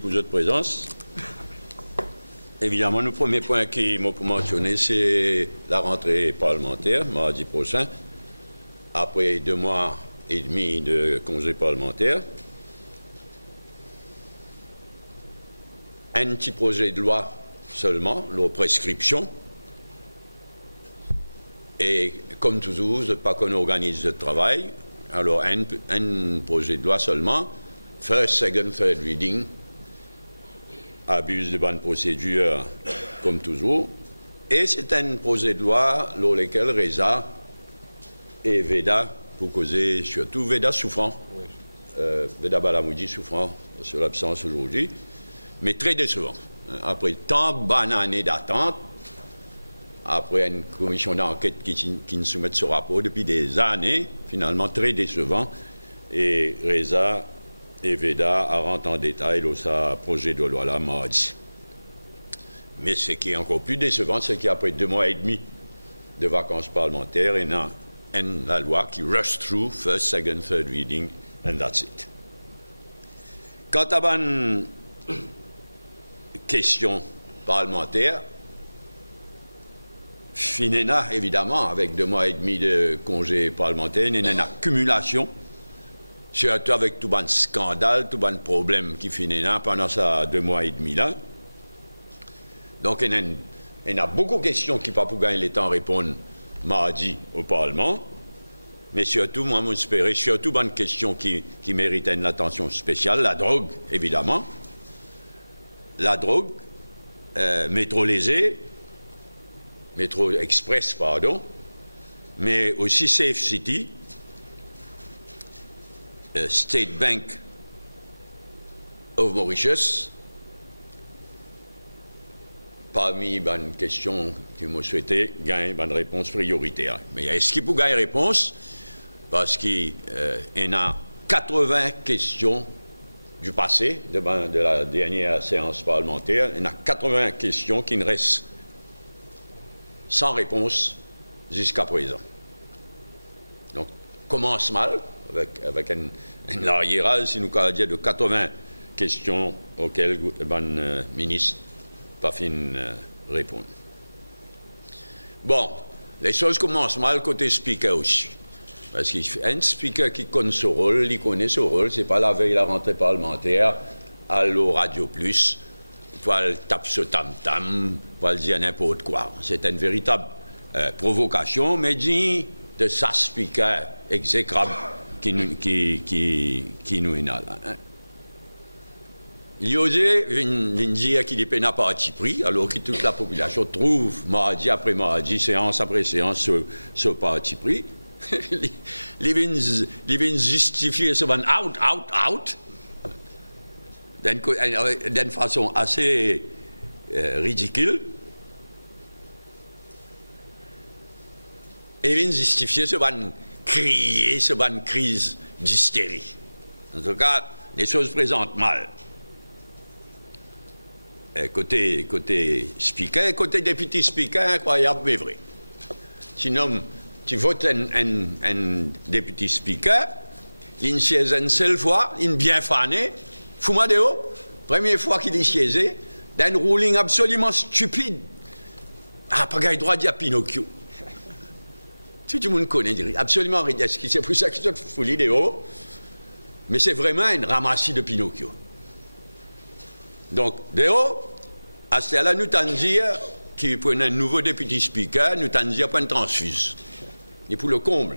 Pour votre présence. Évidemment, le premier point qui m'a mentionné, c'est la rentrée parlementaire, mardi prochain, après 2 mois et demi de congé parlementaire. Un petit projet de loi seulement, la prescription. Et comme toujours, je ne sais pas qu'on organise le travail. Alors, un projet de loi seulement, first, second, third reading, abuse de bonne procédure, comme toujours. Et c'est un projet de loi dans lequel Reza et Veda, pour causer surtout Veda souffrant, Veda Balamoudi souffrant sur l'absence aujourd'hui, mais très décevant. Après tant d'années d'attente, après une commission d'enquête qui nous soumet ce rapport depuis des années, finalement très décevant, et Reza et Veda rentrent en détail dans sa projet de loi là mardi. Mais ce qui est encore plus décevant, c'est qu'après 2 mois et demi de vacances parlementaires, il y a la loi qui rush through first, second, third reading, and that's it. Quant à une question parlementaire, Finena, évidemment, avec 2 mois et demi de congé parlementaire, il y a une accumulation, surtout avec tout le scandale, tout le problème qui Finena pendant ces 2 mois et demi là. Donc, il y a beaucoup de questions qui ne peuvent pas gagner le temps à répondre mardi au Parlement. Mais surtout, moi, j'espère, surtout une question qui mérite une attention spéciale, la drogue, évidemment. La drogue, métro léger, métro express, pardon, mais aussi Safe City, State Bank of Mauritius, parmi les questions que je souhaitais gagner une réponse prioritaire. Mais est-ce qu'il peut gagner une réponse? Parce qu'il y a 80 questions du passé, de la dernière séance parlementaire, il y a 80 questions qui ne restent sans réponse jusqu'à présent. Donc, commence mal, avec un arriérage, si nous pouvons dire, de 80 questions auxquelles le ministre n'a pas fini répondre. Bon, les choses commencent mal côté speaker aussi. Parce qu'un speaker qui connaît son rôle, il connaît son rôle, c'est pas la veille de la rentrée parlementaire, à l'eau Radio Plus, pour taper ce tam-tam, pour dire n'importe quoi. C'est une véritable provocation, mais dit de sa speaker exécrable qui nous est là. Hein. Il osait dire qu'il est pas parti pris, alors que toute la population trouve, mardi après mardi, séance après séance, ce parti pris. Il vient justifier ce out, d'une façon assez ridicule. Il vient justifier ce crier, ce crise d'hystérie. En tout cas, les choses présentent mal. Côté speaker, côté député speaker, incroyable mais vrai. Sinon, tu votes un député speaker, il siège une seule fois, il bien fané, fous-moi de haut, première fois qu'il est siégé, d'un ruling absolument stupide. Ah, pas gagne droit de dire Pinocchio. Tout le monde connaît, absolument ridicule. C'est pour ça qu'il se fout de haut. Mais c'est vraiment une ramassie de Pinocchio. Donc, de haut, à ce là nous t'en dire qu'il prenait un nouveau député speaker, nous t'en dire pas une transfuse. Il est pour le comble.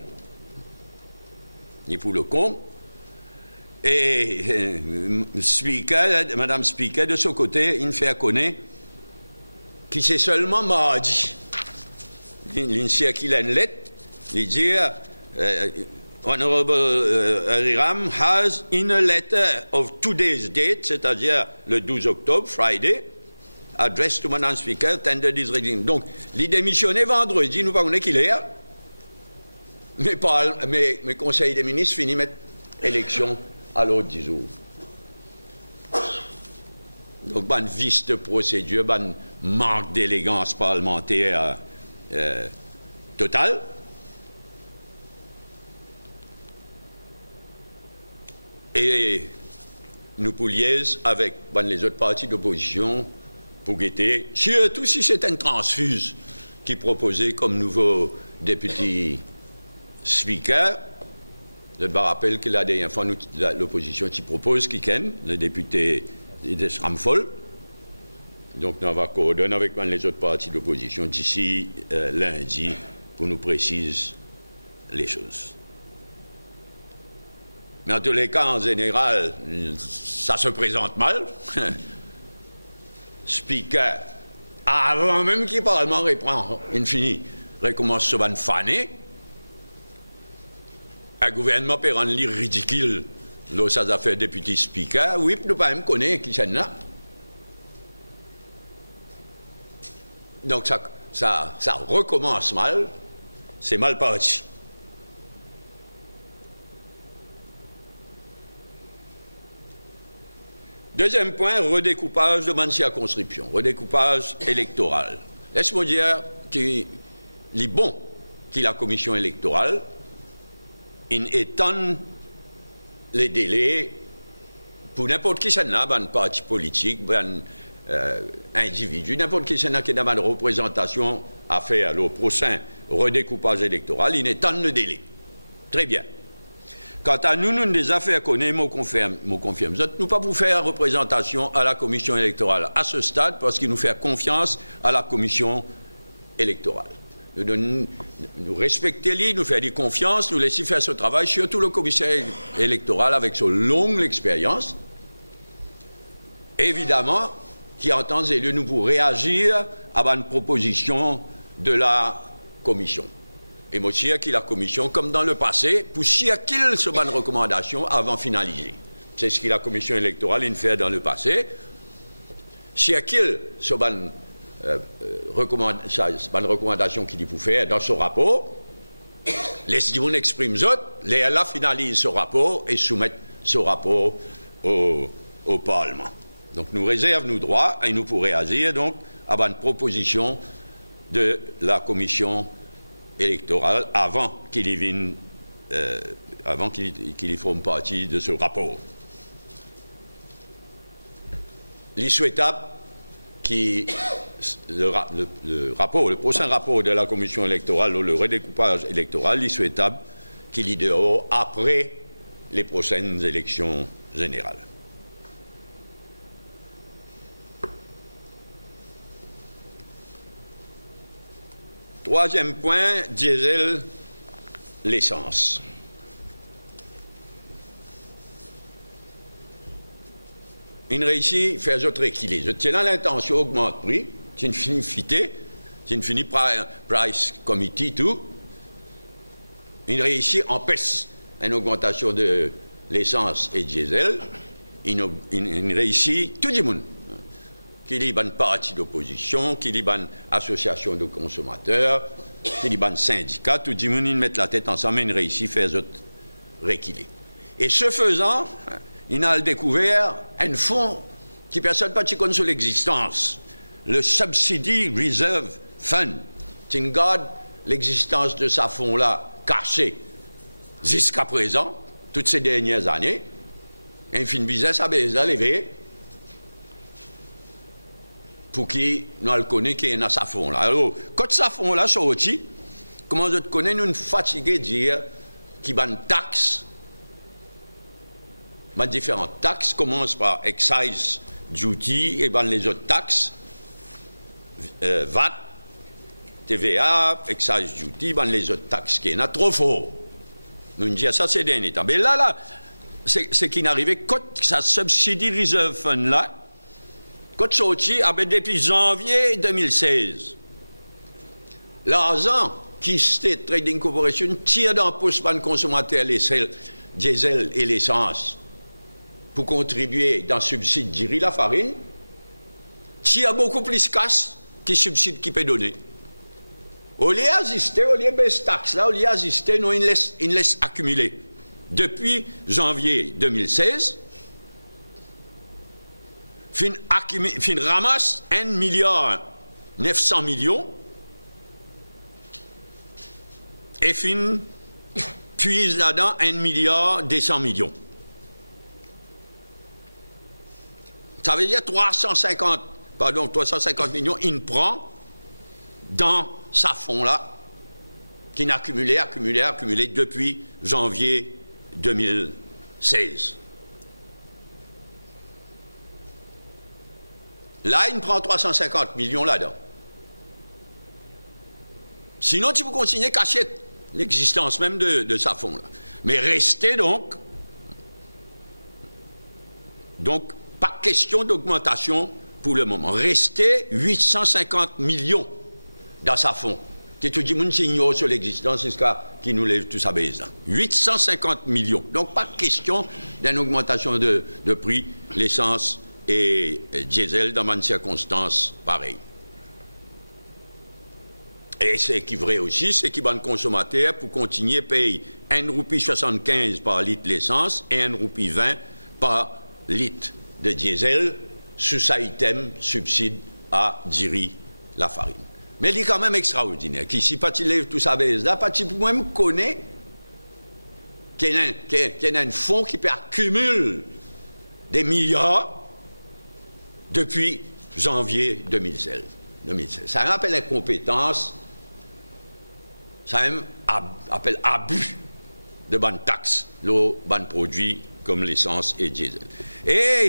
Et Madame Speaker, de son côté, il me fait connaître qu'il c'est seulement mardi. Il circule une lettre, il dit Honorable Ariram has in a letter of today's date, c'est-à-dire le 12 octobre, Friday, addressed to Madame Speaker, tendered his resignation. Donc, il démissionné vendredi, nous ne savons pas qu'il est. Mais Conseil des ministres finit mettre élection à l'autre 10 jours. Donc, un vice de procédure, un manque d'élégance parlementaire total. Et nous pour liaise avec les autres partis d'opposition pour guetter, surtout si c'est un transfuse qui proposait comme nouveau député speaker. Je me rappelle que la dernière fois, l'opposition qui propose Kiken, le député de Ramphol. Donc, nous allons coordonner avec les autres partis d'opposition d'ici lundi pour nous préciser les choses. Mais en tous les cas, en général, ça se présente mal. Speaker, avant même que le Parlement reprend, recommence ce ban fané. Un gouvernement peut rendre ridicule là, ça a fait député speaker. Oui, nous pas même connaître qui c'est là. Donc ça recommence mal. C'est mal parti. Deuxième point, redécoupage de ma circonscription, redécoupage électoral. Laisse-moi dire qu'il est bon que la commission électorale étend les délais pour n'importe qui, c'est un parti politique, un individu, n'importe qui, c'est qui a une représentation à faire au prochain redécoupage électoral, il étend le délai. Très bien. Quant à nous, nous des affaires qu'on est, nous confirme. Nous ne pas vous faire représentation à la commission électorale à ce stade parce qu'il nous fait confiance à la commission électorale. Nous respecter, nous faire des confiances, nous laisser faire ce travail, surtout le commissaire électoral avec son longue expérience. Évidemment, qui entend les élus nous pour réagir à une proposition de la commission. Et moi, je que la commission, comme dans le passé, pour s'y qu'il se bonne recommandation avant finaliser. C'est ce que la commission électorale fait dans le passé. S'y qu'il se bonne recommandation qu'il peut faire dans ce rapport, les gens expriment autres, les LA finalisent ce rapport et soumettent ce rapport au Parlement. Donc nous réservons nos droits et nous pourrons réagir donc à une proposition de la commission électorale avant qu'il y forme partie de ce rapport. Il est souhaitable le prochain rapport de la commission électorale, le redécoupage électoral, il est souhaitable qu'il y dehors après les prochaines élections générales. Troisième point, diesel, l'essence. Il réussit à faire autre équilibre. Je tiens l'intention d'augmenter le prix, c'est une finie fité, c'est une finie price committee, tout. Il réussit à empêcher une augmentation de l'essence et diesel. Il réussit tout le monde. Qu'il y ait une partie d'opposition, qu'il y ait une association de consommateurs, qu'il y ait un syndicat, tout le monde met la tête ensemble et il réussit à faire autre rééquilibre. Et ce faisant, il a découvert un fonds qui personne pas connaît sur l'existence, le Subsidy Reserve Fund, qui garde l'existence de ce fonds-là caché jusqu'à présent, toutes ces dernières années, et il fait une business à baiser levé pour qui nous le connaît qui est dans ce fonds-là. Alors, quand ce fonds-là sorti, comment je te connais, nous nous fatigués de dire qu'il y a une taxe. Différentes taxes commencent par excise duty et les autres taxes, VAT, TVA, excise duty, les autres taxes qui sont trop fort. Nous disons ça, c'est dernier temps. Mais là, c'est qui n'arrivait quand ça subsidie Reserve Fund là, quand sorti depuis janvier 2016. L'argent qui State Trading Corporation tire dans le poste de consommateur les diesel et l'essence pour contribuer dans le subside du riz, la farine, tire beaucoup plus casse que le subside qui peut donner. Au lieu d'assister, au lieu de baisser taxe là, au lieu d'assister, nous, il laisse accumuler. Depuis janvier 2016, fin ramasse 1,9 milliard et fin puise là-dedans 1,2 milliard. Ça veut dire 350 millions, il prend dans sa fonds-là, qui n'a accumulé depuis janvier 2016. Là, il prend 350 millions là-dedans. Sinon, tu peux continuer à cacher l'existence même de sa fonds-là. Mais restez donc, pas question d'augmentation pour le moment. Restez 850 millions dans sa fonds. Que tout le monde s'ignore sur l'existence jusqu'à qui nous lève tout ça baisse. 850 millions. Donc, pas question d'une augmentation de prix, l'essence et diesel dans une circonstance pareille. Et ce qui est vrai aussi, c'est que les consommateurs, pour continuer, payent 1,75 € par litre l'essence et 1,20 € par litre de diesel sous cet item subside à Diri la farine. Mais il est quand même extraordinaire qu'ici, pas il lève tout ça baisse là, pas il même connaît qu'il y a un fonds qui accumule des milliards depuis janvier 2016. Ça rappelle incompétence, ça appelle abus de bonnes taxes, de bonnes produits comme l'essence et le diesel. Et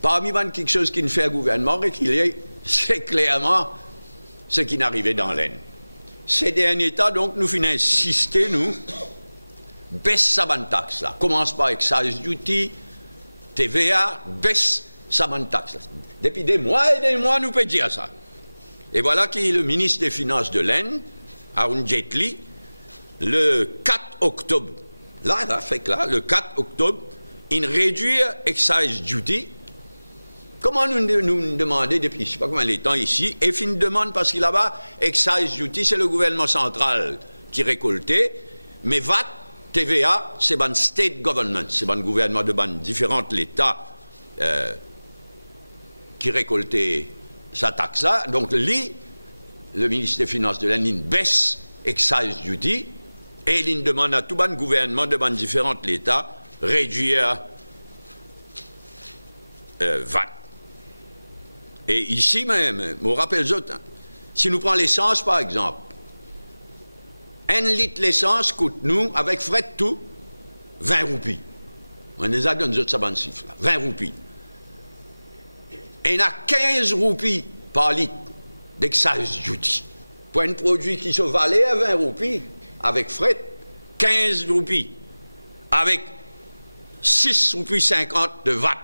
parmi quelque chose qui ne fait un gouvernement régulier, c'est clairement ce qui n'arrivait dans l'Aisne. Ces derniers temps, donc, nous finissons insister, nous, baisse sa bonne taxe là. Commence par excise duty, TVA, baisse sa bonne taxe là. Depuis des mois, nous pouvons dire ça. Et voilà qui est le ministre des Finances de l'Aisne, Arun Jaitley, le 4 octobre, le 4 octobre, il réduit excise duty. Comment nous demander depuis, je ne sais pas combien de temps ici, et fin demande parce qu'il là-bas, excise duty, c'est le gouvernement central qui récoltait, mais VAT, TVA, c'est ban state government, c'est ban gouvernement de ban différents l'État qui récoltait sa taxe-là. Donc, le ministre des Finances de l'Aisne baisse excise duty et il demande à tout ban gouvernement de ban différents l'État réduire VAT. Et ici même, je me rappelle, si nous prenons l'essence, par exemple, 1 litre l'essence coûte nous, avec frais de tout, 20 roupies. On les a donné ça bonne chiffre, là, 20 roupies. Et il y a 15 roupies par litre d'excise duty. Pour un produit qui se valait à 20 roupies, avec frais, 15 roupies, avec 6 roupies 50 de VAT,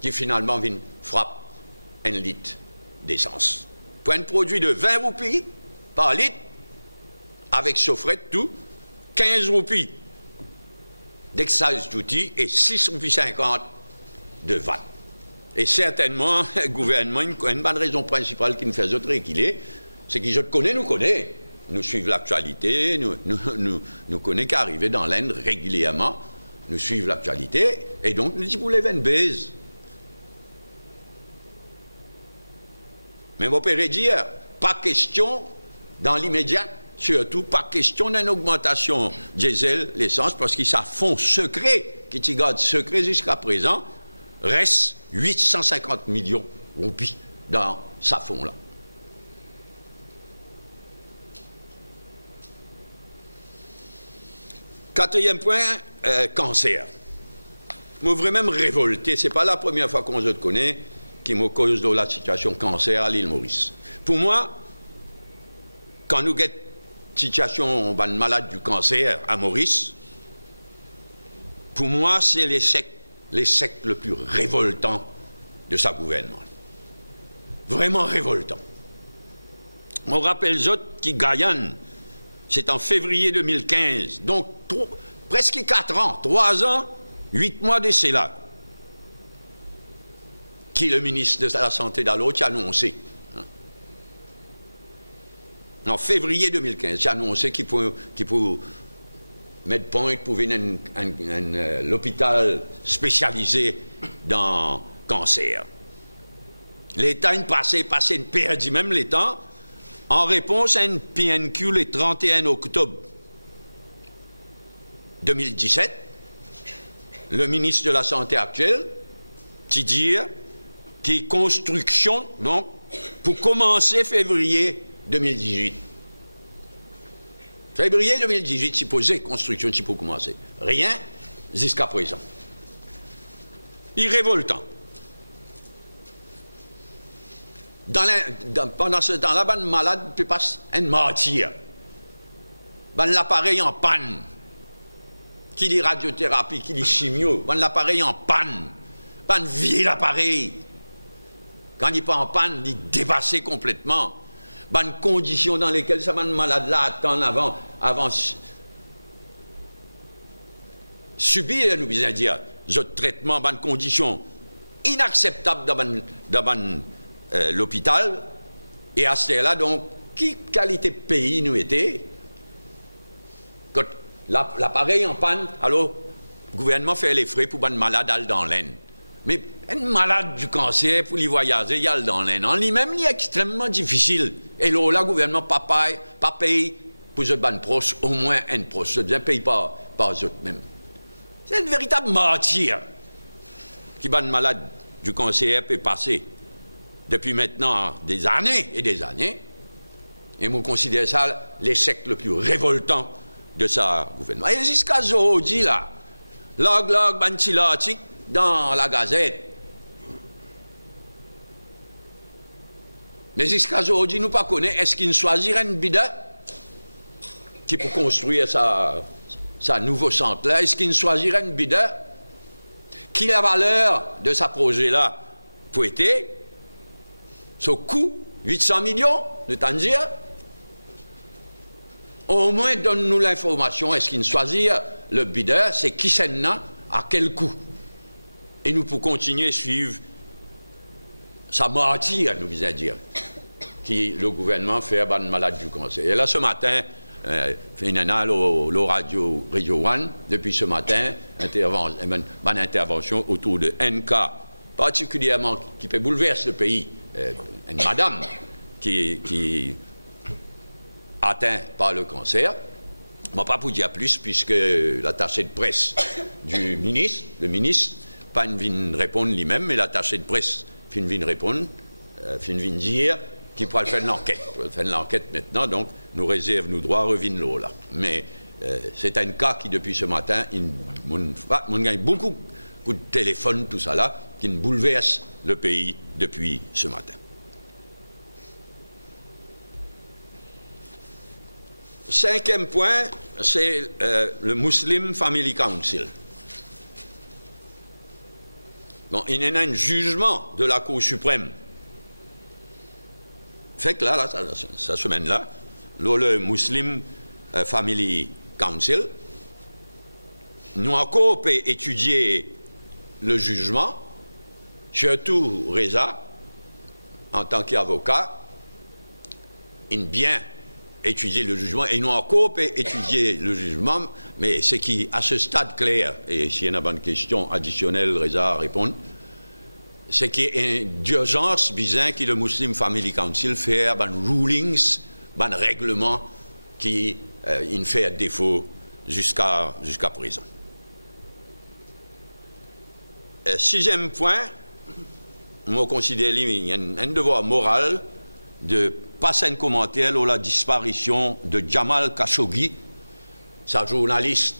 qui finalement frappe 1 litre d'essence. Pour un produit de 20 roupies par litre, avec ce frais tout, 15 roupies d'excise duty et 6 roupies 50 de VAT. Et certainement, le gouvernement, une bonne raison principale qui nous fait autre régulier, c'est que je connais, nous suivons l'actualité, nous connaissons qu'arriver dans l'Inde régulièrement, nous suivons l'actualité, et donc nous disons pour les 20 baises. Mais vous pouvez dire, pas question dans l'immédiat, surtout pas question d'une augmentation diesel, l'essence, parce qu'il ça fond secret, qui t'y garde secret jusqu'à présent, reste 850 millions de roupies dans sa fond-là. Quatrième point, cancer. Je voudrais même révolter, ce n'est pas la première fois qu'on se connaît, qui me cause de la situation cancer à l'île Maurice. Pour moi, quand nous avons une situation de malade du cancer à Maurice, pour moi, c'est l'échec le plus révoltant de sa gouvernement. Vraiment révoltant. On rappelle les autres qui Guyane, c'est en février 2015, donc presque 4 ans, 3 ans, 8 mois de cela, qui le ministre de la Santé d'Allo qui a annoncé. En février 2015, qui a annoncé qu'il peut mettre point pour venir l'hôpital spécialisé dans le cancer. L'État a perdu même l'État en réponse à une PNQ le 31 octobre 2017. Le ministre de la Santé actuel, qui dit qui est construction, donc, pour commencer février 2018. Février 2018, supposé construction, si pour commencer. Rien jusqu'à présent. Il est révoltant. Pendant ce temps-là, ben malade peut pas un martyr. Ben l'appareil en panne. Qui dit radiothérapie, qui dit chimio, ben l'appareil en panne. Ben vieux l'appareil. Quand il n'est pas en panne, il est dépassé complètement. Ben conditions dans lesquelles ça ben malade là attend avant subir, nous bien dire, ce traitement, ben conditions inacceptables dans l'hôpital. Et à ce là donc, quelle qualité de pays nous était? Quand l'appareil en panne, alors le gouvernement fait les frais pour un malade aller dans l'aine. Mais un malade du cancer, pour y voyager, il aller dans l'aine. En lui-même, il est extrêmement difficile. Et là, le gouvernement pas paye pour ce ban proche, au moins un proche. Ça ne paye pas eux même. C'est une véritable martyr qui ban malade du cancer peut passer depuis maintenant des années et des années. Et vous considérez ça l'échec le plus révoltant de sa gouvernement. Et jusqu'à aujourd'hui, là, log, bantilatique dans la Gazette. Mais jusqu'à aujourd'hui, nous ne connaissons pas, est-ce qu'il choisirait une bida qui pour construire sa nouveau centre-là, est-ce qu'il choisirait une bida qui la valeur de sa projet-là pour être son coût, 800 millions de Tangier. Au moins, donne-nous l'information. Est-ce qu'il choisit le bideur? C'est qui c'est là? À quel coût? Et nous pouvons continuer à suivre sa martyre, nous visons à dire, qui le gouvernement fait à ban malade du cancer. Et là, ce matin, le radio 1, depuis ce matin, une intervention autour de NK, particulièrement qui peut bouleverser le pays. Une madame qui atteint par le cancer. Je ne vais pas vous dire plus, puisque l'attaché de presse du ministre, le ministre, pas une vine répondre lui-même, mais l'attaché de presse fait une vine répondre, fait une vine dire qu'il pourra faire l'enquête. Pour faire l'enquête maintenant, donc, nous réserve nos droits, revine l'eau là. Mais c'est un cas qui, depuis ce matin, on gagne beaucoup de téléphones, tout ça là, qui bouleverse le pays depuis ce matin. Cinquième point, c'est le Muslim Family Council. Bon, il y a un jugement de la Cour suprême. Fait que là, cette semaine-là, le Muslim Family Council, nous encore peut étudier le jugement, surtout Reza, en tant qu'avocat, il bien étudier le jugement, et nous encore peut étudier le jugement, mais ce qui, à ce stade clair, et s'il y a une question additionnelle, Reza répond, c'est qu'il y a une urgence bizarre que le Muslim Family Council fait des rulings, des règlements qui il fait défaut jusqu'à présent. Sixième point, moi considère qu'il y a un devoir moral de passer un commentaire sur la disparition de Jamal Khashoggi, sa journaliste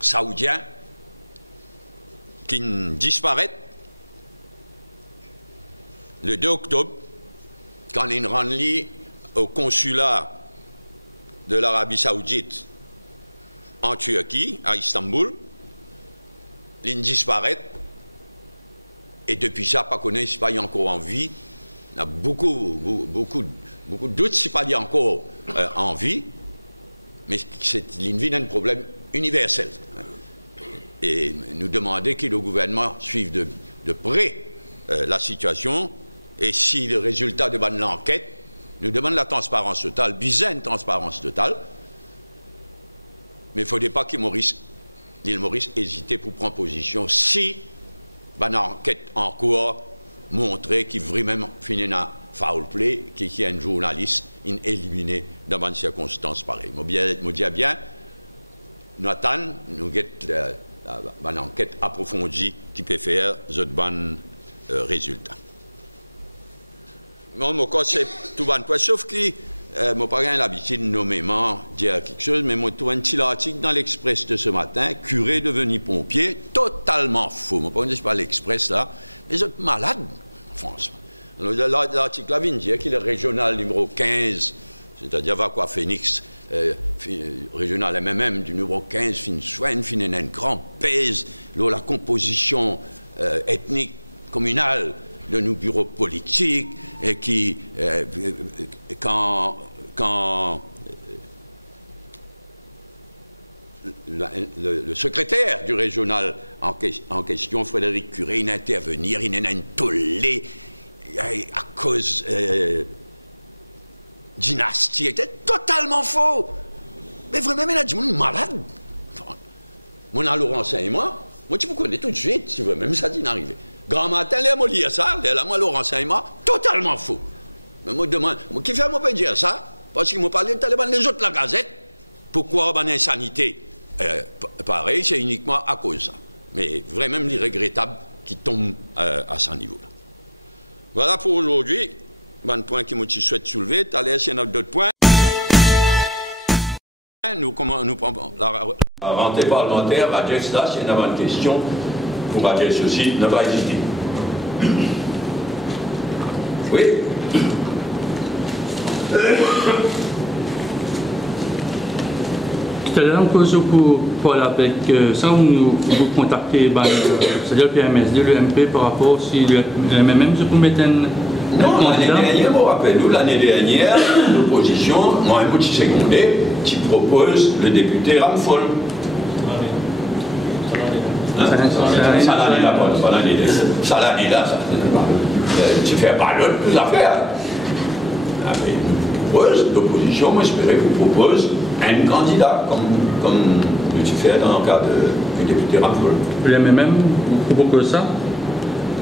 saoudien, qui disparaît le 2 octobre, quand il rentre au consulat de l'Arabie Saoudite en Turquie, à Istanbul. Il disparaît. Et depuis ça, pas connaît si pas il est encore en vie. Il y a beaucoup de doutes si pas il est encore en vie. Mais il vit un problème universel. Et nous demander que le gouvernement suive de près la situation. Et si le résultat de l'enquête nous demande la transparence totale, bizarre une transparence totale, mais il ne faudrait pas qu'il l'île Maurice hésite pour prendre position si l'enquête en cours montrait qu'il vraiment fini dans foul play, qu'il y a un journaliste éliminé dans une circonstance pareille. Je dis bien, nous attendons, nous avons une enquête approfondie qui peut faire cette bonne résultat. Mon cas, c'est tout bon point, sauf que je n'ai pas l'habitude de nommément dire quelque chose, mais moi, trouvé un petit article dans l'Express de ce matin, curé devenu pompier, totalement faux. Je ne sais pas l'Express là, mais vous êtes malade, François. L'article là vient de dire qu'il est régional numéro 15, c'est-à-dire Vacqua Phoenix, régional MMM du numéro 15, fin soin, fin un grand pèse, la composition ethnique communale de nos bureaux politiques, et qui, quand le secrétaire du régional en question, Frédéric Curé, il intervenir, il a tollé à cause dynastie, était totalement faux. Mais vraiment, il a dit, mon malade. Mon a le renseignement, moi tu vous connais tout de suite, si vous même ça dit d'arriver. Grand matin, là, moi lire ça, là, moi le renseignement, totalement faux. Mais moi demande, qui fait moi peut dire ça? Parce qu'il m'a parlé de les autres la gazette. Pourquoi ben insanité? Pareil, c'est uniquement à cause de ça. Mais vraiment regrettable qui tombe à ce niveau-là. Voilà pour aujourd'hui. Un point qui me souhaite soulever. Tout à l'heure, s'il y en a d'autres points. Nous prenons la rentrée parlementaire, adresse là, s'il y en a une question, pour adresser aussi, ne pas hésiter. Oui. Tout à l'heure, on pose pour parler avec ça, vous contactez c'est-à-dire le PMSD, le MP, par rapport si le MMM se peut mettre un. Non, l'année dernière, je me rappelle, l'année dernière, l'opposition, moi, un petit secondé, qui propose le député Ramphol. Ça l'année là, pas l'année là. Ça l'année là, tu fais pas d'autres affaires. Mais nous propose, l'opposition, j'espérais vous propose un candidat, comme tu fais dans le cas du député Ramphol. Le MMM, vous proposez ça?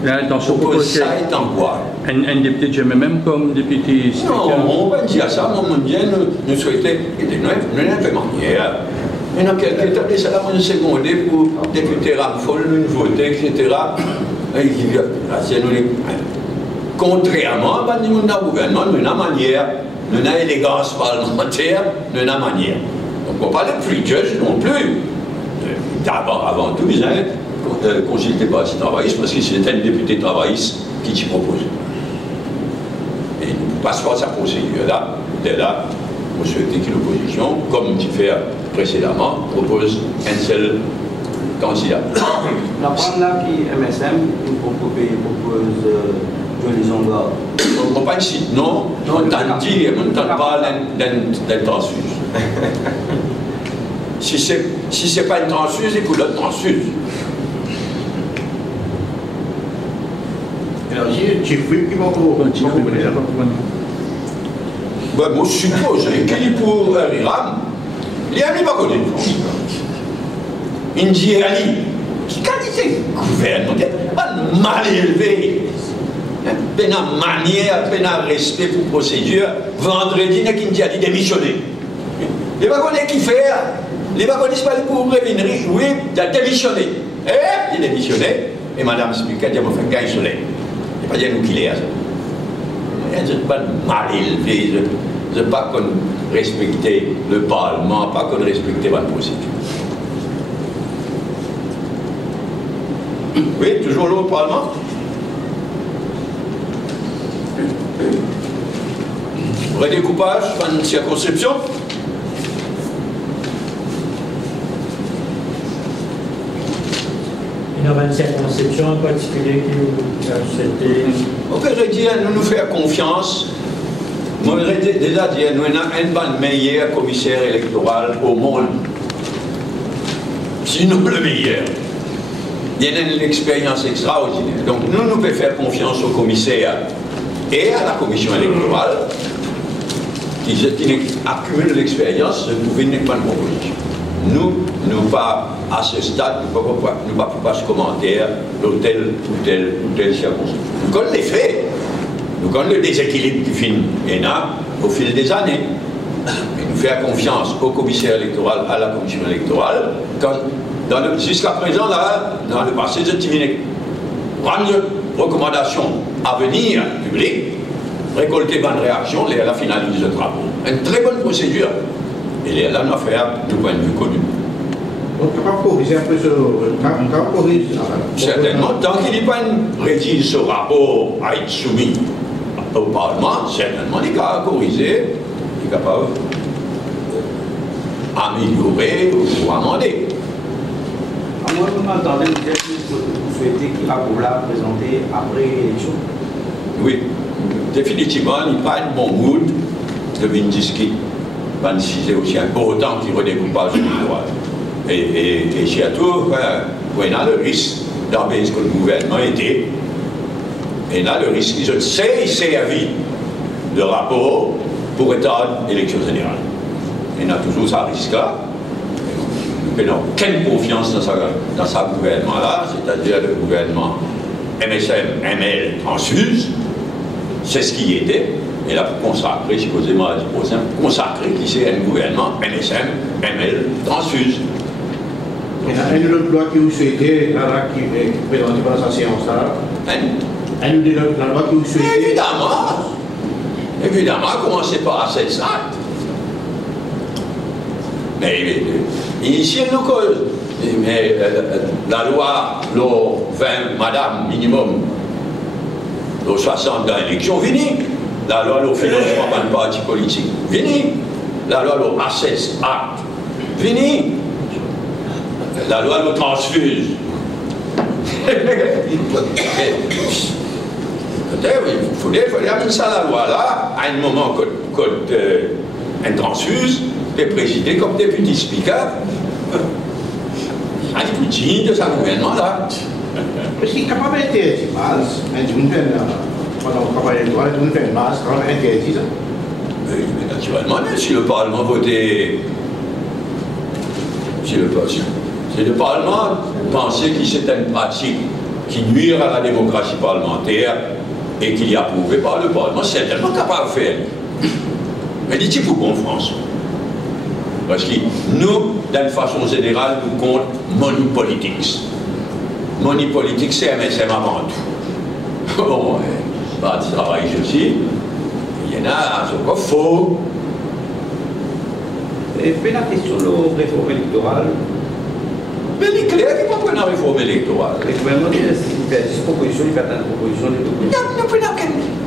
L'intention propose ça étant quoi? Un député du MMM comme député. Non, on va dire ça, on dit nous souhaitons, nous n'avons pas manière. Il y a quelqu'un qui a dit ça, une seconde pour député Ramphol, nous voter, etc. Contrairement à nous, dans le gouvernement, nous avons manière, nous avons élégance parlementaire, nous avons manière. Donc on ne parle plus de juge non plus. D'abord, avant tout, ils ont consulté par les travaillistes, parce que c'est un député travailliste qui t'y propose. Et nous ne passons pas sa procédure-là. Dès là, on souhaite que l'opposition, comme tu fais précédemment, propose un seul candidat. La bande là qui MSM, vous propose Johnny Zonga. On pas ici, non, on t'en dit, on ne pas d'un transfuge. Si ce n'est pas une transfuge, il faut l'autre transfuge. Alors, j'ai vu qu'ils vont vous là. Moi, je suppose qu'il est pour Riram. Il n'y a pas connu. Il dit Ali. Qui qualité gouvernement, pas mal élevé. Peine à manière, peine à respect pour procédure. Vendredi, il dit Ali démissionner. Il n'y a pas connu qui fait. Il n'y a pas connu pas pour revenir. Oui, il a démissionné. Il a démissionné. Et Madame Spica dit, on fait gagner soleil. Il n'y a pas dire nous qu'il est. Je ne pas mal élevé. Je ne pas respecter le Parlement, pas respecter votre procédure. Oui, toujours là au Parlement. Redécoupage, fin de circonscription. Il y a une circonscription en particulier qui vous a souhaité. On peut dire, nous nous faire confiance. Moi, je déjà dit, nous avons un meilleur commissaire électoral au monde. Sinon, le meilleur. Il y a une expérience extraordinaire. Donc, nous pouvons faire confiance au commissaire et à la commission électorale qui accumulent l'expérience de trouver une bonne proposition. Nous, pas à ce stade, nous ne pouvons pas faire commentaire l'hôtel ou tel circonstance. Nous connaissons les faits. Nous connaissons le déséquilibre qui finit au fil des années. Et nous faisons confiance au commissaire électoral, à la commission électorale. Jusqu'à présent, là, dans le passé, c'est terminé. prendre recommandations à venir publiques, récolter bonne réaction, et la finaliser le travail. Une très bonne procédure. Et là, on a fait du point de vue connu. Donc, tu vas corriger un peu Certainement, tant qu'il n'est pas rédige ce rapport à être soumis au Parlement, certainement, il est capable de corriger, il est capable d'améliorer ou amender. Moi, vous m'entendez dire que vous souhaitez qu'il va pouvoir présenter après l'élection. Oui, définitivement, il n'y a pas un bon mood de Vindiski. C'est aussi important qu'il redécoupage du droit. Et surtout, on a le risque d'embêter ce que le gouvernement était. Et là, le risque, je sais, il servi de rapport pour étendre l'élection générale. Il y a toujours ce risque-là. Nous n'avons aucune confiance dans ce gouvernement-là, c'est-à-dire le gouvernement MSM, ML, transfuse. C'est ce qui était. Et là, pour consacrer, supposément, à 10%, consacrer qui c'est un gouvernement MSM, ML, transfuse. Il y a une autre loi que vous souhaitez, qui est présentée pendant sa séance-là. La loi que vous souhaitez. Évidemment, commencez par A7 actes. Mais initiez nos causes. Mais la loi, le 20, madame, minimum, le 60 dans l'élection, vini. La loi, le financement d'un parti politique, vini. La loi, le A7 acte, vini. La loi, le transfuse. Il faudrait amener ça à la loi là, à un moment quand un transfuse est présidé comme député speaker. Un député digne de ce gouvernement là. Est-ce qu'il est capable d'interdire pendant la campagne électorale, tout le monde fait une masse, quand même interdit ça? Mais naturellement, si le Parlement votait. Si le Parlement pensait que c'était une pratique qui nuit à la démocratie parlementaire et qu'il est approuvé par le Parlement, c'est tellement capable de faire. Mais dites-vous pour bon François. Parce que nous, d'une façon générale, nous comptons money politics. Money politics, c'est MSM avant tout. Bon, parti travail aussi. Il y en a, c'est quoi faux. Et puis la question de la réforme électorale. Mais il est clair qu'il ne faut pas une réforme électorale. Le gouvernement dit que cette proposition, il fait une proposition de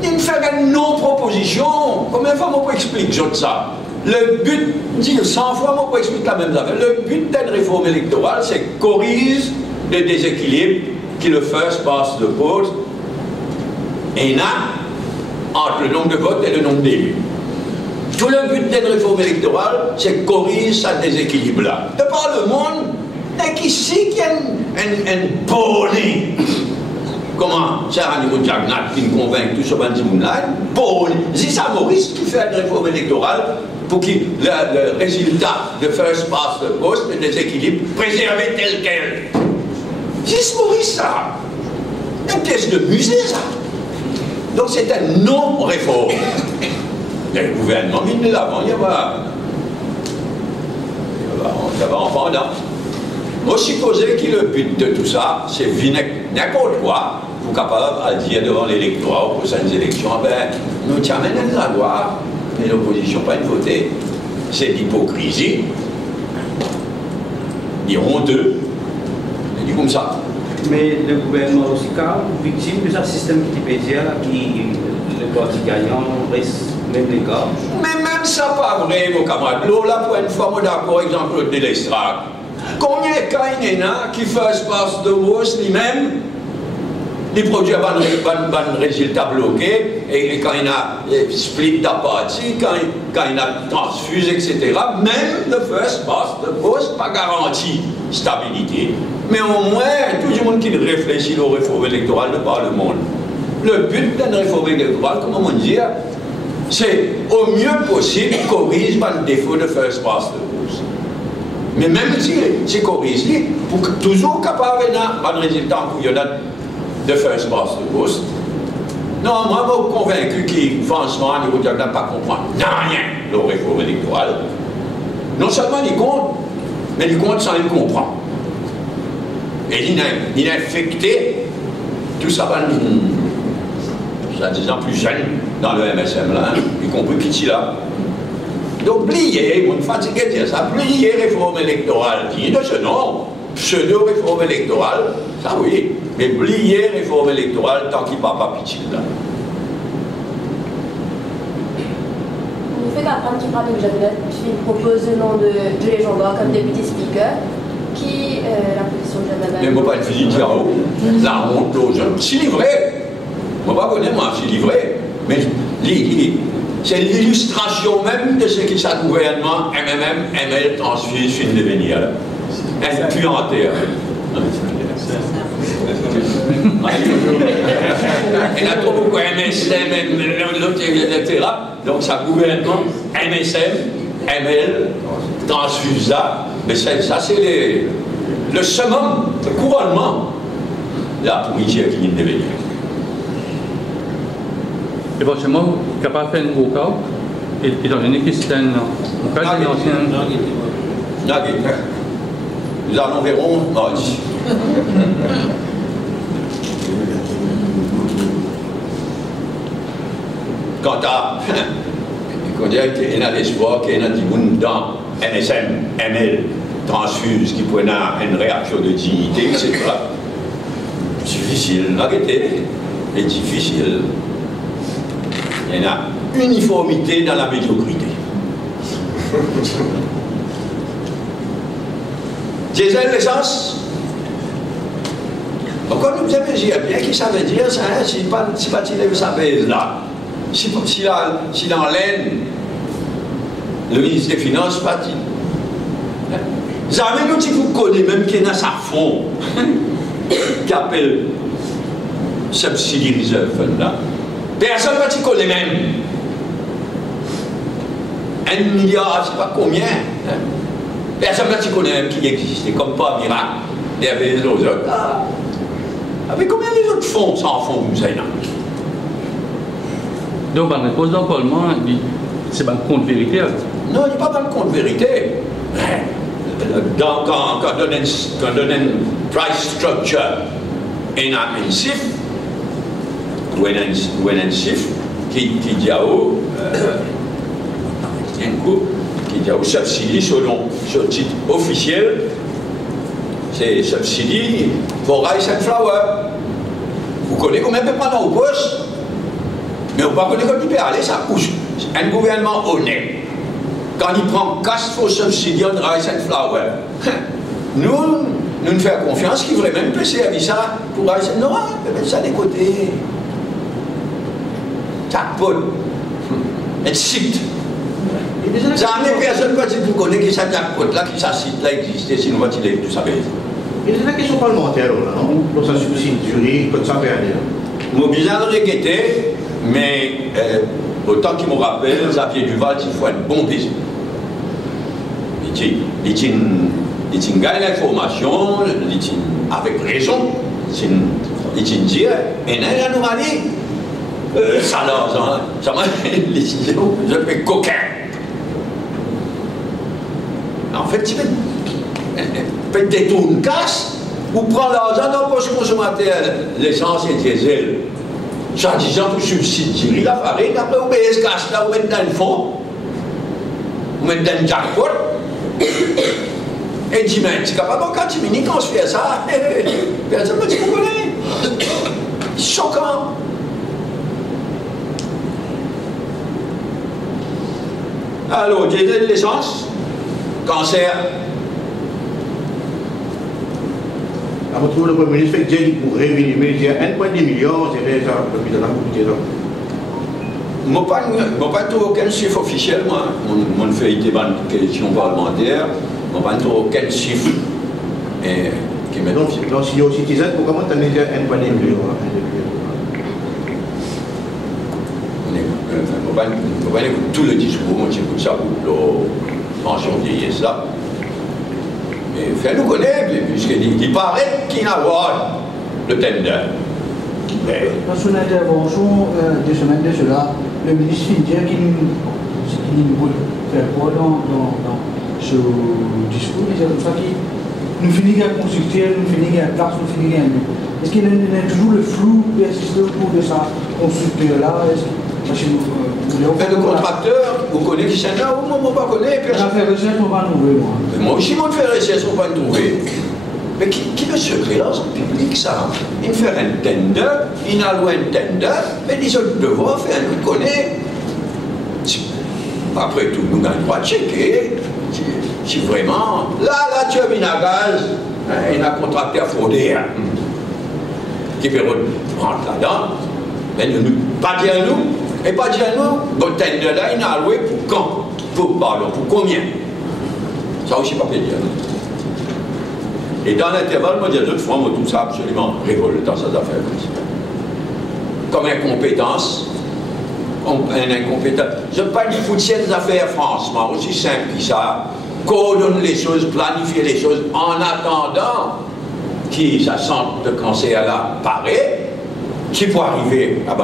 il fait une non-proposition. Combien de fois on peut expliquer ça? Le but, dire 100 fois, on peut expliquer la même affaire. Le but d'une réforme électorale, c'est corriger le déséquilibre qui le first past the post et là, entre le nombre de votes et le nombre d'élus. Tout le but d'une réforme électorale, c'est corriger ce déséquilibre-là. De par le monde, il y a ici un bonnet. Comment Sarah Jagnat qui nous convainc tout ce monde-là, c'est ça Maurice qui fait une réforme électorale pour que le résultat de first past the post, le déséquilibre, préservé tel quel. C'est Maurice ça. Une pièce de musée ça. Donc c'est un non-réforme. Le gouvernement, il l'avant, il va en pendant. Moi, supposé que le but de tout ça, c'est n'importe quoi, pour capable de dire devant l'électorat aux prochaines élections, ben, nous tiens la loi, mais l'opposition pas une votée. C'est l'hypocrisie. Ils honteux. Ils disent comme ça. Mais le gouvernement aussi, car victime de ce système qui le parti gagnant reste même les gars. Mais même ça, pas vrai, vos camarades. Là, pour une fois, moi d'accord, exemple de l'estrade. Combien de cas il y en a qui fassent passe de hausse lui-même, les produits ont un résultat bloqué, et quand il y a split d'apartie, quand il y a transfuse, etc., même le first pass de hausse pas garanti stabilité. Mais au moins, tout le monde qui réfléchit aux réformes électorales de par le monde. Le but d'une réforme électorale, comment on dit, c'est au mieux possible corriger le défaut de first pass de hausse. Mais même si c'est corrigé, pour toujours capable d'avoir un résultat pour y de first pass de hausse. Non, moi, je suis convaincu que franchement, il ne va pas comprendre rien de la réforme électorale. Non seulement il compte, mais il compte sans le comprendre. Et il est infecté tout ça va soi-disant plus jeune dans le MSM, là, hein, y compris Kitty là. Donc, oubliez, on est fatigué de dire ça, oubliez réforme électorale, digne de ce nom, pseudo-réforme électorale, ça oui, mais oubliez réforme électorale tant qu'il ne parle pas Kitty là. Le fait d'apprendre qu'il parle de Jeannette, qui propose le nom de Julie Gendron comme député speaker, qui la position de Jeannette. Mais moi, pas de Philippe Diao, la honte aux jeunes, c'est livré. Moi, pas connaître, moi, c'est livré. Mais c'est l'illustration même de ce qui est le gouvernement MMM, ML, transfuse, fin de devenir. Impuanté. Il a trop beaucoup MSM, l'autre, etc. Donc, ça gouvernement MSM, ML, transfuse ça. Mais ça, c'est le summum, le couronnement de la pourriture qui vient de devenir. Éventuellement, capable de faire un walk-out, étant donné que c'est un ancien. Nous en verrons mardi. Quant à. Il y a l'espoir qu'il y a des gens dans MSM, ML, transfuse, qui prennent une réaction de dignité, etc. Difficile, l'arrêter est difficile. Il y a uniformité dans la médiocrité. Diesel, l'essence. Donc, quand nous aimons dire bien qui ça veut dire, ça, si pas il sa baise là, si dans l'aine, le ministre des Finances pas dit. Jamais nous, si vous connaissez même qu'il y a sa fond, qui appelle Subsidy Reserve Fund là. Personne ne va connaît même. 1 milliard, je ne sais pas combien. Hein. Personne ne connaît même qui existe. Comme pas miracle. Il y avait les autres. Ah. Avec combien les autres fonds sans fonds vous avez là? Donc, on pose dans le Parlement, c'est pas le compte vérité. Non, il n'est pas dans le compte vérité. Quand on donne une price structure et un chiffre, ou un chiffre qui dit au subside selon le titre officiel, c'est subside pour rice and flour. Vous connaissez combien de prendre au poste, mais on ne connaît pas comment aller, ça couche. Un gouvernement honnête, quand il prend cash pour subsidier rice and flour, nous faisons confiance qu'il devrait même passer à ça pour rice and flour. Non, ça des côtés. Jackpot. Un site. Jamais personne ne peut dire que vous connaissez que ça jackpot là, que ça site là existe, sinon on va tirer tout ça. Il y a une question parlementaire là, non? Pour ça subside jury, comme ça peut aller. Moi, bizarre de guetter, mais autant qu'il me rappelle, Xavier Duval, il faut être bon business. Il gagne l'information, avec raison, il dit, et là, il nous a dit, ça m'a décidé, je fais coquin. En fait, tu fais détourner une casse, ou prends l'argent dans le poche consommateur, l'essence et le diesel. Ça disant pour subsidier la farine, après vous payez ce cash là, vous mettez dans le fond, vous mettez dans le jackpot, et dit, mais c'est capable quand tu minutes quand je fais ça, personne ne me dit vous connaissez. Choquant. Alors, diesel, l'essence, cancer. À votre tour, le Premier ministre fait dire qu'il pourrait venir, mais il dit 1,2 million, c'est ça, le ministre de la Coupité. Je n'ai pas trouvé aucun chiffre officiel, moi. Mon fait été une question parlementaire. Je n'ai pas trouvé aucun chiffre qui met. Donc, si vous êtes citizen, pourquoi vous avez dit 1,2 million? Je ne vais pas écouter tout le discours, moi j'écoute ça pour la pension vieillesse là. Mais fais-nous connaître, puisqu'il paraît qu'il n'a pas le tender. Dans son intervention, 2 semaines de cela, le ministre Findier qui nous fait quoi dans ce discours, il disait comme ça qu'il nous finissons à construire, nous finissons à place, nous finissons à nous. Est-ce qu'il y a toujours le flou persisté autour de ça constructeur-là? Le contracteur, vous connaissez qui c'est là? Moi, je ne connais pas. On a fait recherche, on va trouver, moi. Moi aussi, je fais recherche, on va trouver. Mais qui le secret là, c'est public ça? Il fait un tender, il a loué un tender, mais ils ont le devoir de faire, nous connaît. Après tout, nous avons le droit de checker. Si vraiment, la turbine à gaz, il a contracté à frauder. Qui peut rentrer là-dedans, mais pas dire à nous, et pas dire à nous, votre tender là, il a loué pour quand? Pour combien? Ça aussi, pas dire. Et dans l'intervalle, moi, il y a d'autres fois, moi, tout ça absolument révolte dans ces affaires comme incompétence. Je ne pas une foutienne d'affaires, franchement, aussi simple que ça. Coordonner les choses, planifier les choses en attendant que ça centre de cancer là paraît, qui peut arriver à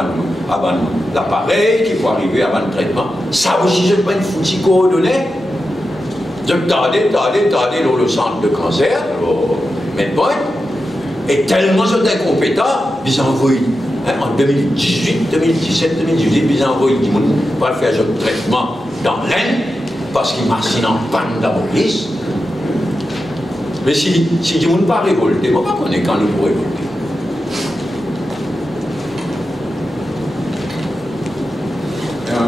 l'appareil, qui peut arriver à le traitement. Ça aussi, je ne pas une foutue coordonnée. De tarder dans le centre de cancer, au Medpoint, et tellement sont incompétents, ils envoient, en 2018, 2017, 2018, ils envoient du monde pour faire ce traitement dans l'Aisne, parce qu'ils machinent en panne d'Aboris. Mais si du monde pas révolté, moi, je ne sais pas quand nous pouvons révolter.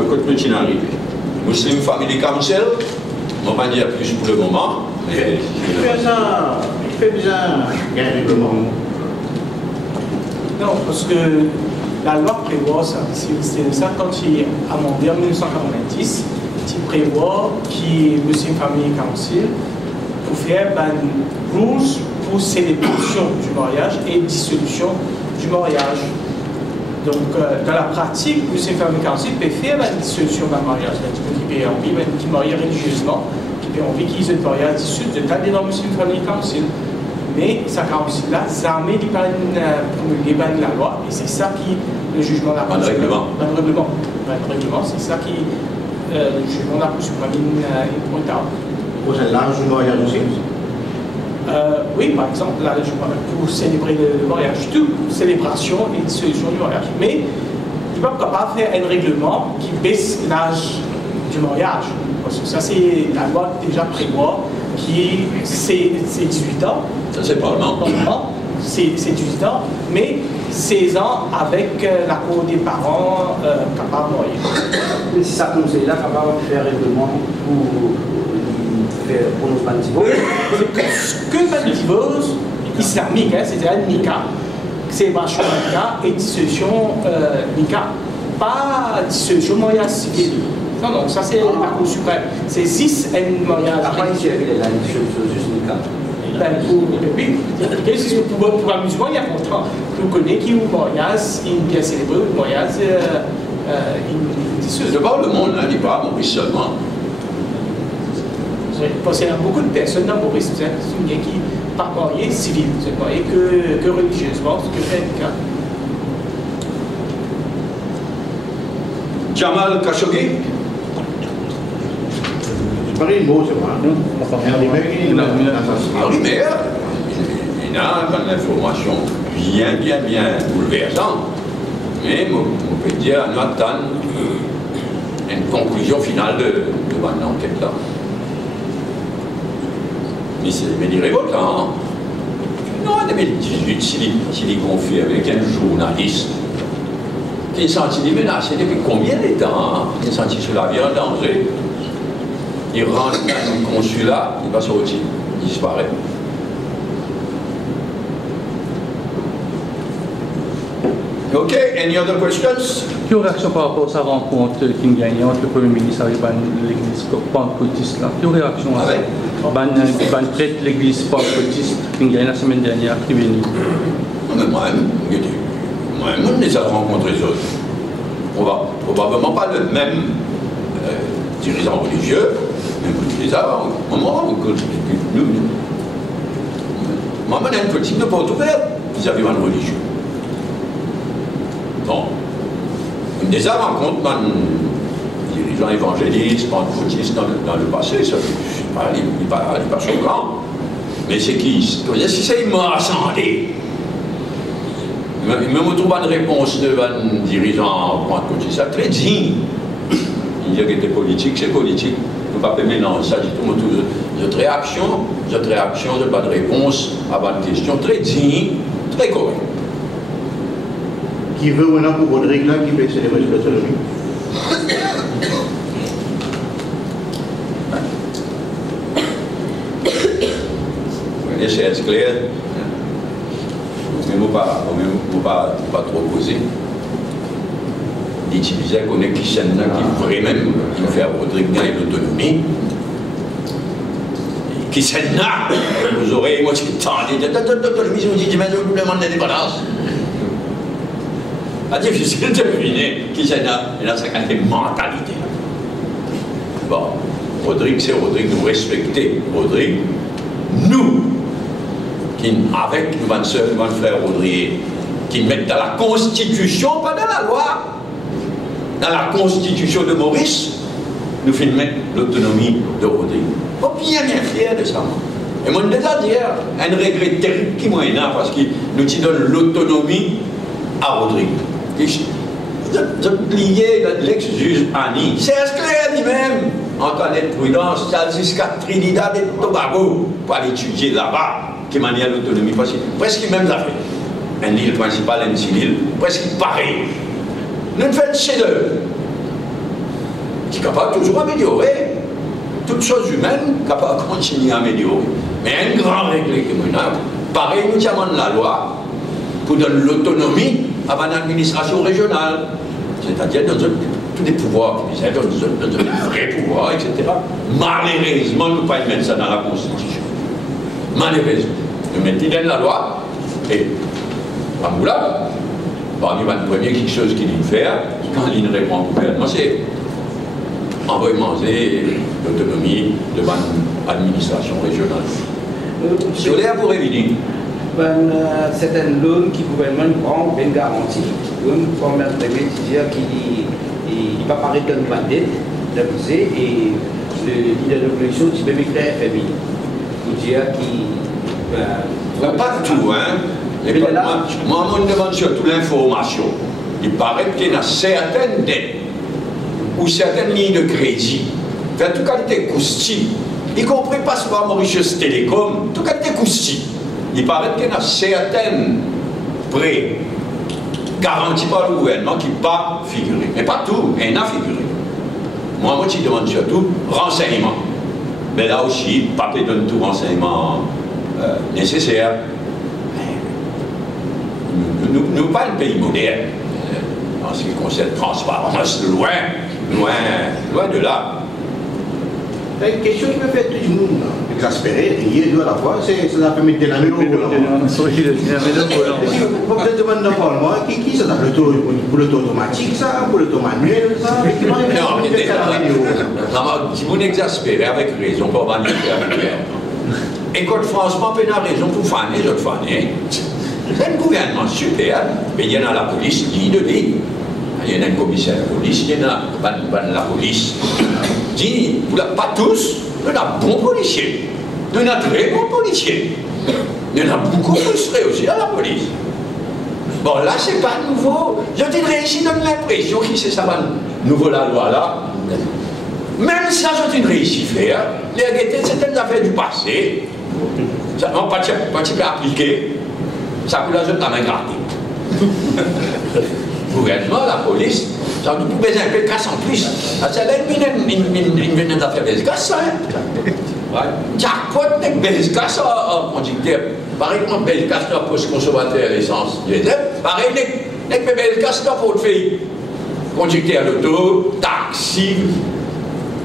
Côte Petit arrivé. Muslim Family Council. On va dire plus pour le moment. Il fait bien un règlement. Non, parce que la loi prévoit ça. C'est ça quand il est amendé en 1990, qui prévoit que Muslim Family Council pour faire des rules pour célébration du mariage et dissolution du mariage. Donc, dans la pratique, Muslim Family Council peut faire la dissolution d'un mariage. Il peut envie, qui marie religieusement, qui peut envie qu'ils aient un mariage dissous, de taper dans Muslim Family Council. Mais ça council-là, jamais il pas promulguer la loi, et c'est ça qui, le jugement n'a pas le règlement. Le règlement, c'est ça qui, le jugement n'a pas supprimer une pointe. Pour l'âge du mariage aussi? Oui, par exemple, là, pour célébrer le mariage, tout, célébration et dissolution du mariage. Mais il ne va pas faire un règlement qui baisse l'âge du mariage. Parce que ça, c'est la loi déjà prévoit qui c'est 18 ans. Ça, c'est le Parlement. C'est 18 ans, mais 16 ans avec l'accord des parents capables de marier. Si ça conseille là, capable de faire un règlement pour prononcer pas de divorce. C'est que pas de divorce islamique, hein, c'est-à-dire Nika, célébration Nika et dissolution Nika. Pas dissolution mariage civil. Non, non, ça c'est la Cour suprême. C'est 6 et mariage religieux. Pour l'amusement, il y a longtemps. Vous connaissez qui ou mariage, il bien célébré, mariage, de voir le monde, hein, il pas Maurice seulement. Parce qu'il y a beaucoup de personnes dans Maurice qui ne pas mariées civiles, ne mariées que religieusement, ce que fait le cas. Jamal Khashoggi. Pas une mot, c'est moi. Henri Meyer, il a une information bien bouleversante. Mais on peut dire, nous attendons une conclusion finale de l'enquête là. Mais c'est révoltant. Non, en 2018, s'il est confié avec un journaliste qui est senti menacé depuis combien de temps, il est senti sur la vie en danger. Il rentre dans un consulat, il va sortir, il disparaît. OK, any other questions? Quelle réaction par rapport à sa rencontre qui a gagné entre le Premier ministre et l'église pentecôtiste? Quelle réaction à ça? Peut-être l'église pentecôtiste qui a gagné la semaine dernière qui est venue. Moi-même, on les a rencontrés autres. On va probablement pas le même dirigeant religieux, mais on les a moi, on a une politique de porte ouverte vis-à-vis d'un religieux. Donc, on les a rencontrés dans les dirigeants évangélistes, pentecôtistes dans le passé, ça, il n'est pas choquant. Mais c'est qui? C'est marchandé. Même on trouve une réponse de un dirigeant ça très digne. Il dit que c'est politique, c'est politique. On ne peut pas mélanger ça du tout. Notre réaction, de pas de réponse à une question très digne, très correcte. Qui veut maintenant pour Rodrigue là, qui peut célébrer sur l'autonomie? C'est clair. Mais pas trop poser. D'utiliser qu'on est qui s'en a qui vraiment qui fait Rodrigue gagner l'autonomie. Qui s'en a, vous aurez, moi, qui tendez, l'autonomie, on dit, mais nous demandons l'indépendance. C'est difficile de deviner qui s'en a, et là, ça a une mentalité. Bon, Rodrigue, c'est Rodrigue, nous respecter Rodrigue. Nous, qui, avec notre soeur, notre frère Rodrigue, qui mettent dans la Constitution, pas dans la loi, dans la Constitution de Maurice, nous filmons l'autonomie de Rodrigue. On est bien fiers de ça. Et moi, je déjà dire, un regret terrible qui m'a énervé parce qu'il nous donne l'autonomie à Rodrigue. Je pliais l'ex-juge Annie. C'est clair lui-même, en cas de prudence, jusqu'à Trinidad et Tobago pour aller étudier là-bas, qui manière l'autonomie. Presque même la fait. Un île principale, une île, presque pareil. Nous faisons chef-d'œuvre qui est capable toujours d'améliorer. Toutes choses humaines capables de continuer à améliorer. Mais un grand règle qui est menable, pareil, nous demandons la loi pour donner l'autonomie à une administration régionale. C'est-à-dire dans tous les pouvoirs qui disent, dans un vrai pouvoir, etc. Malheureusement, nous ne pouvons pas mettre ça dans la Constitution. Malheureusement. Nous mettons dans la loi et, à Moula, parmi les premiers quelque chose qu'il doit faire, quand il répond au gouvernement, c'est envoyer manger l'autonomie de l'administration régionale. Sur l'air pour éviter. Certaines loans qui le gouvernement prend bien garantie. Loan pour la première qui va parler de la dette, et le leader de l'opposition qui peut mettre la FMI. Pour dire qui. Pas tout, hein. Moi, on me demande surtout l'information. Il paraît qu'il y a certaines dettes ou certaines lignes de crédit, de toute qualité coustie, y compris pas seulement Mauritius Télécom, toute qualité coustie. Il paraît qu'il y a certaines prêts garantis par le gouvernement qui n'ont pas figuré. Mais pas tout, mais il y en a figuré. Moi, je demande surtout renseignement. Mais là aussi, pas de donne tout renseignement nécessaire. Nous pas un pays moderne en ce qui concerne la transparence, loin de là. Une question qui me fait tout le monde exaspérer, rire, à la fois, c'est la permis de la mélo. Vous peut-être demander au Parlement, qui ça pour l'auto automatique, ça, pour l'auto manuel, ça, mais qui m'a répondu à la vidéo. Si vous n'exaspérez avec raison, pour pas l'intervenir. Et quand franchement, on a raison pour faner, je faner. C'est un gouvernement super, mais il y en a la police, dit de dit. Il y en a un commissaire de police, il y en a la police. Dit, pas tous, il y en a bons policiers. Il y en a très bons policiers. Il y en a beaucoup frustrés aussi à la police. Bon, là, c'est pas nouveau. Je dirais ici, donne l'impression que c'est ça, nouveau la loi là. Même ça, je dirais ici faire. Les guettés, c'est une affaire du passé. Ça n'a pas été appliqué. Ça peut la jeter à main gardée. Le gouvernement, la police, ça nous pouvait un peu de casse en plus. C'est là une venue d'affaires de casse, hein. Jackpot, avec belle casse en conducteur. Par exemple, belle casse pour ce consommateur essence, pareil, avec belle casse pour le fait. Conducteur d'auto, taxi.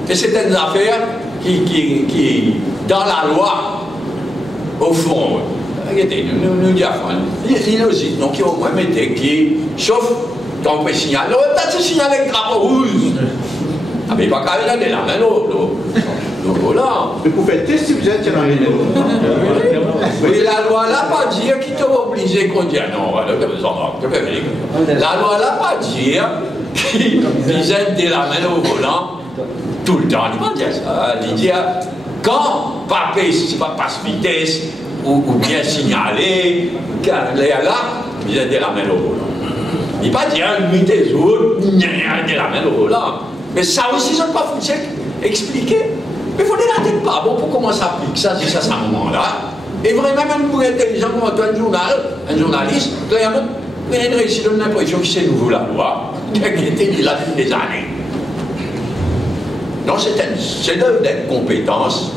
Et c'est une affaire qui, dans la loi, au fond, regardez, nous disons, l'innocent, donc il au moins mettre qui, sauf quand on peut signaler, on peut signaler avec drapeau rouge. Ah, mais pas qu'à aller là, mais voilà. Mais pour faire test, si vous êtes dans les deux. Mais la loi n'a pas dire qu'il t'a obligé qu'on dise non, la loi n'a pas dire qu'il disait de la main au volant tout le temps. Il ne pas dire ça. Il dit Quand pas passe vitesse ou bien signaler, là, ils ont des ramènes au volant. Il pas dire nuit des autres, il des ramènes au volant. Mais ça aussi, ils n'ont pas foutu expliquer. Mais il faut dire la tête pas bon pour comment ça applique ça, c'est ça, à ce moment-là. Et vraiment, même pour intelligent comme toi, un journaliste, clairement, mais il réussit donne l'impression que c'est nouveau la loi, qui a été là depuis des années. Non, c'est d'être compétence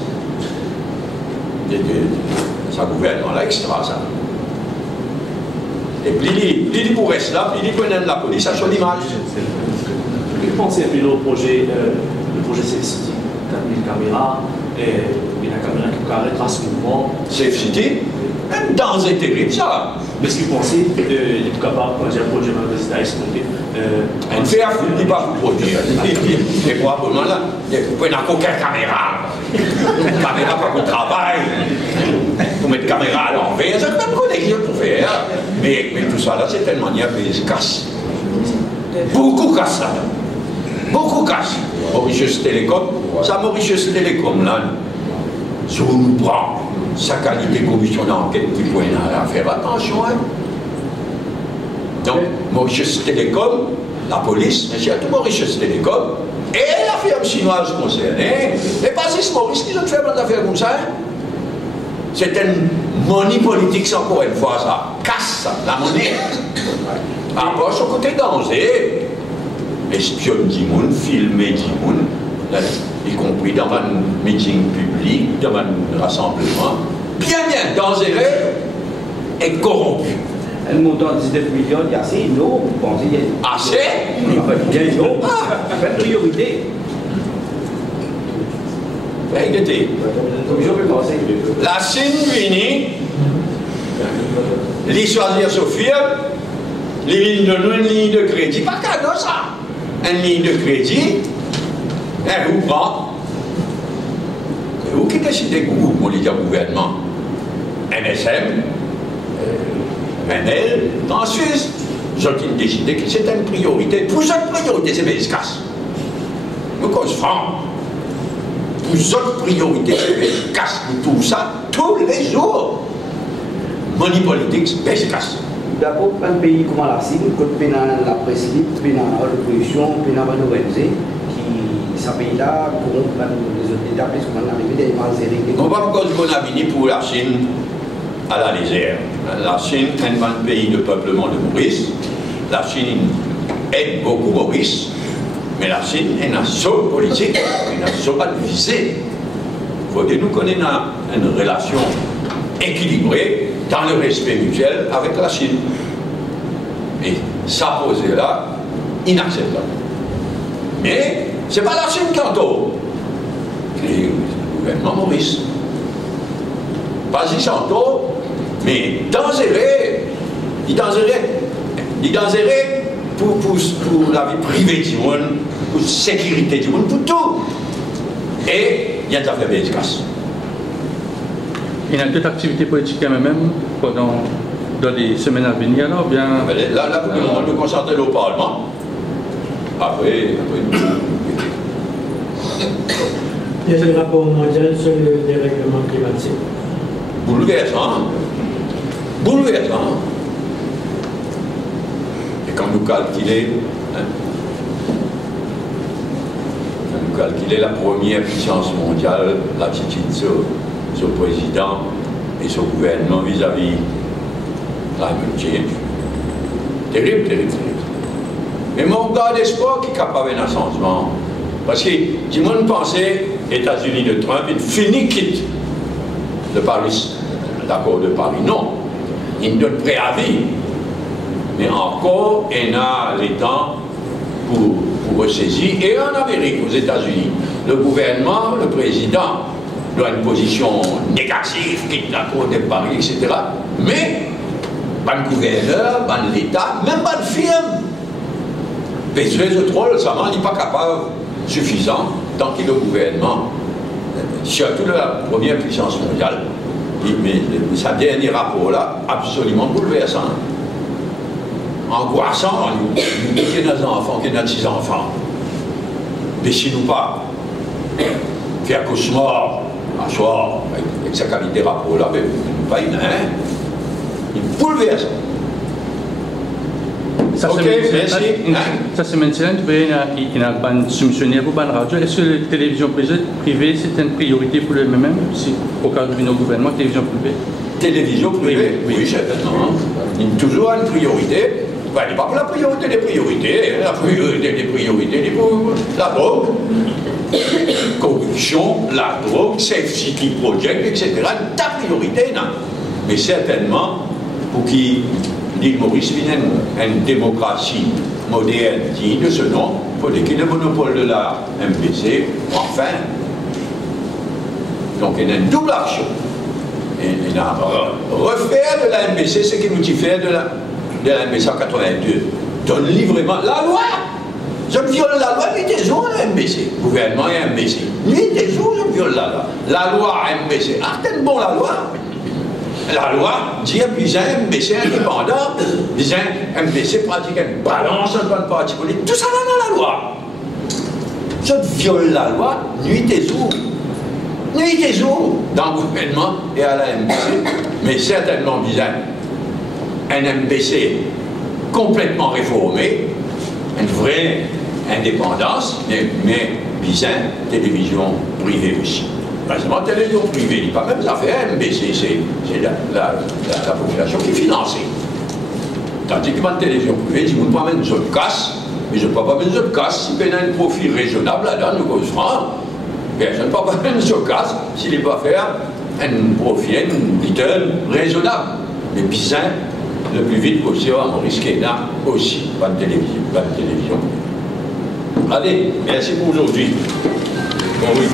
de sa gouvernement-là, extra, ça. Et puis, il pour rester là, puis il connaît la police, ça sur l'image. Vous pensez plutôt au projet Safe City, 4000 caméras, et la caméra qui arrêtera ce mouvement. Safe City, un danger terrible, ça. Mais ce que vous pensez, en tout cas, quand j'ai un projet à exploiter, un fait à foutre, il ne pas vous produire. Et probablement là, vous n'avez aucune caméra. Une caméra pas pour le travail. Pour mettre caméra à l'envers, c'est même connexion pour faire. Mais tout ça là, c'est tellement manière de se casse. Beaucoup casse là. Beaucoup casse. Mauritius Télécom, ça Mauritius Télécom là, si on nous prend sa qualité de commission d'enquête, puis point à faire attention. Hein. Donc, Mauritius Télécom, la police, mais tout Mauritius Télécom, et la firme chinoise concernée, et pas si Maurice qui ont fait des affaires comme ça. Hein. C'est une monnaie politique, encore une fois, ça casse ça, la monnaie. Après, son côté danger, espionne du monde, filmer du monde, y compris dans un meeting public, dans un rassemblement, bien dangereux et corrompu. Un montant de 19 millions, c'est assez énorme, vous pensez? Assez? Pas priorité. La Chine unie, les choisir Sophia, les lignes de nous, une ligne de crédit, pas cadeau ça. Une ligne de crédit, elle vous prend. C'est vous qui décidez que vous, mon gouvernement, MSM, Venel, en Suisse, vous avez décidé que c'est une priorité. Pour cette priorité, c'est efficace. Mais cause franc. Pour cette priorité, c'est efficace. Pour tout ça, tous les jours. Money politics, efficace. D'abord, un pays comme la Chine, qui a la presse libre, qui a la révolution, qui a la ONG, qui ça pays-là, pour les autres États, parce qu'on a arrivé des grands on va cause qu'on a fini pour la Chine à la légère. La Chine est un pays de peuplement de Maurice. La Chine aide beaucoup Maurice, mais la Chine est une seule politique, une seule visée. Il faut que nous connaissions une relation équilibrée dans le respect mutuel avec la Chine. Et ça posé là, inacceptable. Mais ce n'est pas la Chine qui en tort. C'est le gouvernement Maurice. Pas si en tort, mais dangereux. Il est dangereux pour la vie privée du monde, pour la sécurité du monde, pour tout. Et il y a des affaires efficaces. Il y a d'autres activités politiques même dans les semaines à venir, alors bien. Là, pour le moment, nous concentrer au Parlement. Après. Il y a le rapport mondial sur le dérèglement climatique. Bouleversant. Bouleversant. Et quand nous calculons la première puissance mondiale, l'attitude sur le président et son gouvernement vis-à-vis de la change. Terrible, terrible, terrible. Mais mon gars d'espoir qui est capable d'un changement. Parce que tout le monde pensait, États-Unis de Trump, il finit quitte de Paris, l'accord de Paris. Non, il donne préavis. Mais encore, il a les temps pour ressaisir. Et en Amérique, aux États-Unis, le gouvernement, le président, doit une position négative, quitte l'accord de Paris, etc. Mais, le gouverneur, l'État, même pas le firme. Pésuez le troll, ça n'est pas capable, suffisant, tant qu'il est au gouvernement, surtout la première puissance mondiale, mais sa dernier rapport là, absolument bouleversant, angoissant, nous qui sommes nos enfants, qui sommes nos 6 enfants, mais si nous pas, faire cauchemar, un soir, avec sa qualité rapport là, mais pas une, hein, il bouleverse. Ok, merci. Ça c'est maintenant, il a pas soumissionné pour la radio. Est-ce que la télévision privée c'est une priorité pour le même si au cas de nos gouvernements, télévision privée? Télévision privée, oui, certainement. Il y a toujours une priorité. Ben, il n'est pas pour la priorité des priorités. La priorité des priorités, c'est pour la drogue, corruption, la drogue, Safe City Project, etc. Ta priorité, non. Mais certainement, pour qui l'île Maurice vienne une démocratie moderne digne de ce nom, il faut qu'il y ait le monopole de la MPC, enfin. Donc il y a une double action. Et il a refaire de la MPC ce qu'il nous dit faire de la MPC en 82. Donne-lui vraiment la loi. Je viole la loi, nuit et jour, la MPC. Gouvernement et MPC. Nuit et jour, je viole la loi. La loi MPC. Ah, c'est bon la loi. La loi dit un MPC indépendant, disant MPC pratique une balance entre le parti politique. Tout ça va dans la loi. Je viole la loi, nuit et jour. Nuit et jour, dans le gouvernement et à la MPC. Mais certainement, disant un MPC complètement réformé, une vraie indépendance, mais disant télévision privée aussi. Par télévision privée, il n'y a pas même ça fait MBC, c'est la population qui est financée. Tandis que ma télévision privée, si vous ne pouvez pas mettre une casse, mais je ne peux pas mettre une casse si vous avez un profil raisonnable là-dedans, nous causons. Je ne peux pas mettre une casse s'il n'est pas faire un profil, une return raisonnable. Mais bizarre, le plus vite possible, on risque là aussi, pas de télévision. Allez, merci pour aujourd'hui. Bon, oui.